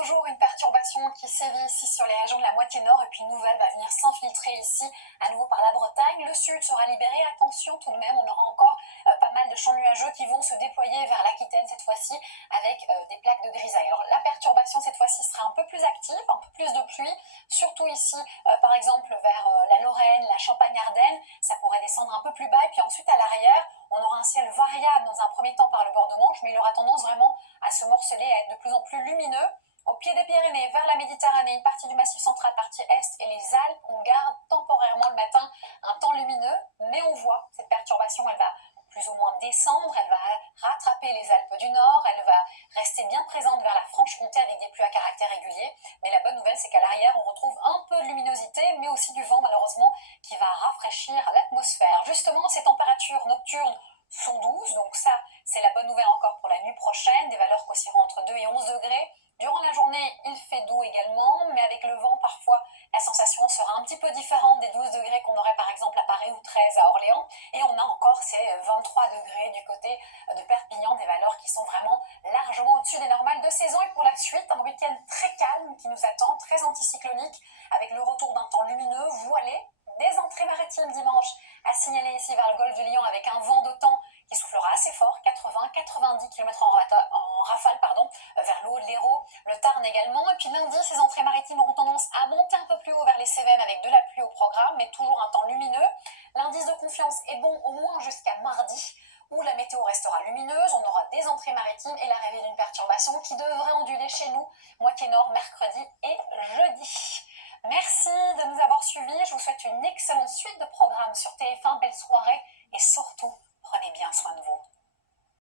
toujours une perturbation qui sévit ici sur les régions de la moitié nord et puis une nouvelle va venir s'infiltrer ici à nouveau par la Bretagne. Le sud sera libéré, attention tout de même, on aura encore pas mal de champs nuageux qui vont se déployer vers l'Aquitaine cette fois-ci avec des plaques de grisaille. Alors la perturbation cette fois-ci sera un peu plus active, un peu plus de pluie, surtout ici par exemple vers la Lorraine, la Champagne-Ardenne, ça pourrait descendre un peu plus bas et puis ensuite à l'arrière, on aura un ciel variable dans un premier temps par le bord de Manche, mais il aura tendance vraiment à se morceler, à être de plus en plus lumineux. Au pied des Pyrénées, vers la Méditerranée, une partie du Massif central, partie est et les Alpes, on garde temporairement le matin un temps lumineux, mais on voit cette perturbation, elle va plus ou moins descendre, elle va rattraper les Alpes du Nord, elle va rester bien présente vers la Franche-Comté avec des pluies à caractère régulier. Mais la bonne nouvelle, c'est qu'à l'arrière, on retrouve un peu de luminosité, mais aussi du vent, malheureusement, qui va rafraîchir l'atmosphère. Justement, ces températures nocturnes sont douces, donc ça, c'est la bonne nouvelle encore pour la nuit prochaine, des valeurs qui oscilleront entre 2 et 11 degrés. Durant la journée, il fait doux également, mais avec le vent, parfois, la sensation sera un petit peu différente des 12 degrés qu'on aurait par exemple à Paris ou 13 à Orléans. Et on a encore ces 23 degrés du côté de Perpignan, des valeurs qui sont vraiment largement au-dessus des normales de saison. Et pour la suite, un week-end très calme qui nous attend, très anticyclonique, avec le retour d'un temps lumineux, voilé, des entrées maritimes dimanche à signaler ici vers le golfe du Lion avec un vent d'OTAN qui soufflera assez fort, 80-90 km en rafale, vers le haut de l'Hérault, le Tarn également. Et puis lundi, ces entrées maritimes auront tendance à monter un peu plus haut vers les Cévennes avec de la pluie au programme, mais toujours un temps lumineux. L'indice de confiance est bon au moins jusqu'à mardi, où la météo restera lumineuse, on aura des entrées maritimes et l'arrivée d'une perturbation qui devrait onduler chez nous, moitié nord, mercredi et jeudi. Merci de nous avoir suivis, je vous souhaite une excellente suite de programmes sur TF1, belle soirée et surtout